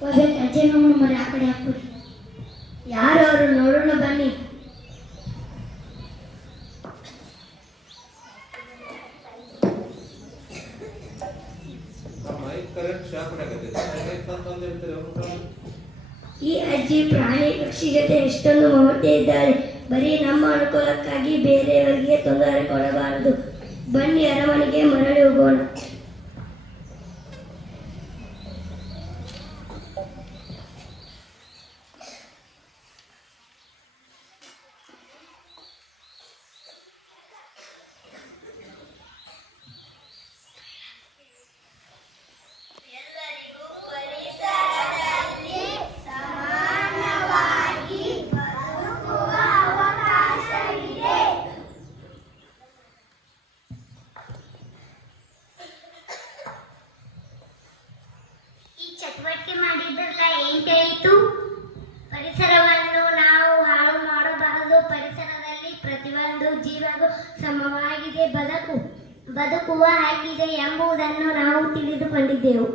ಹೋಗ್ಬೇಕು ಅಜ್ಜಿ ನಮ್ಮ ಮನೆ ಆ ಕಡೆ ಹಾಕ್ಬಿಡಿ. ಯಾರು ಅವರು ನೋಡೋಣ ಬನ್ನಿ. ಈ ಅಜ್ಜಿ ಪ್ರಾಣಿ ಪಕ್ಷಿ ಜೊತೆ ಎಷ್ಟೊಂದು ಮಮತೆ ಇದ್ದಾರೆ. ಬರೀ ನಮ್ಮ ಅನುಕೂಲಕ್ಕಾಗಿ ಬೇರೆಯವರಿಗೆ ತೊಂದರೆ ಕೊಡಬಾರದು. ಬನ್ನಿ ಅರಮನೆಗೆ ಮರಳಿ ಹೋಗೋಣ. ಚಟುವಟಿಕೆ ಮಾಡಿದ್ರಲ್ಲ ಏನ್ ತಿಳಿಯಿತು? ಪರಿಸರವನ್ನು ನಾವು ಹಾಳು ಮಾಡಬಾರದು. ಪರಿಸರದಲ್ಲಿ ಪ್ರತಿಯೊಂದು ಜೀವಗೂ ಸಮವಾಗಿದೆ ಬದುಕುವ ಹಾಕಿದೆ ಎಂಬುದನ್ನು ನಾವು ತಿಳಿದುಕೊಂಡಿದ್ದೆವು.